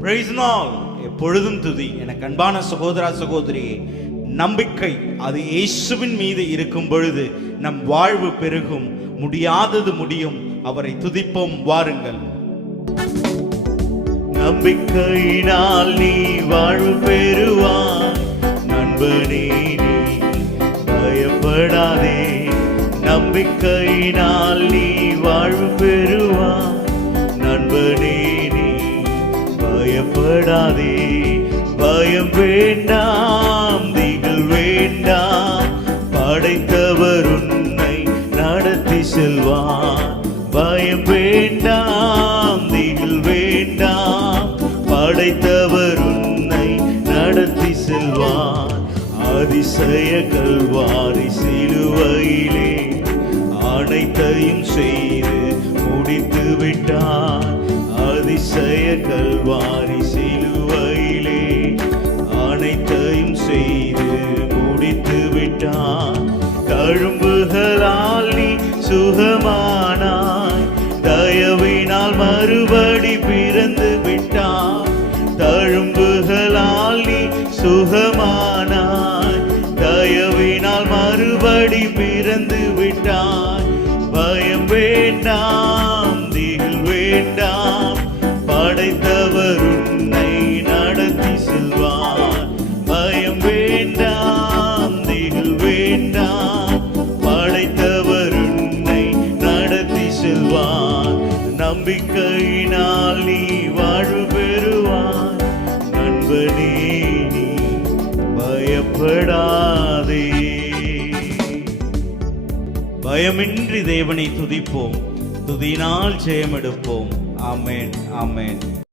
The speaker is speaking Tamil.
பிரைஸ் நாள். எப்பொழுதும் துதி. எனக்கு அன்பான சகோதரா சகோதரியே, நம்பிக்கை அது இயேசுவின் மீது இருக்கும் பொழுது நம் வாழ்வு பெருகும். முடியாதது முடியும். அவரை துதிப்போம் வாருங்கள். நம்பிக்கையினால் நீ வாழ்வு பெறுவாய் நண்பனே, நீ பயப்படாதே. நம்பிக்கையினால் நீ வாழ்வு பெறுவாய் நண்பனே, நீ பயப்படாதே. பயம் வேண்டாம், திகில் வேண்டாம், படைத்தவர் உன்னை நடத்தி செல்வார். பயம் வேண்டாம், திகில் வேண்டாம், படைத்தவர் உன்னை நடத்தி செல்வார். அதிசய கல்வாரி சிலுவையிலே அனைத்தையும் செய்து முடித்து விட்டார். அதிசய கல்வாரி சிலுவையிலே அனைத்தையும் செய்து முடித்து விட்டார். தழும்புகளால் நீ சுகமானாய், தயவினால் மறுபடி பிறந்து விட்டாய். தழும்புகளால் நீ சுகமானாய், தயவினால் மறுபடி பிறந்து விட்டாய். பயம் வேண்டாம், திகில் வேண்டாம், படைத்தவர் உன்னை நடத்தி செல்வார். பயம் வேண்டாம், திகில் வேண்டாம், படைத்தவர் உன்னை நடத்தி செல்வார். நம்பிக்கையினால் நீ வாழ்வு பெறுவாய் நண்பனே, நீ பயப்படாதே. பயமின்றி தேவனை துதிப்போம், துதியினால் ஜெயம் எடுப்போம். ஆமென், ஆமென்.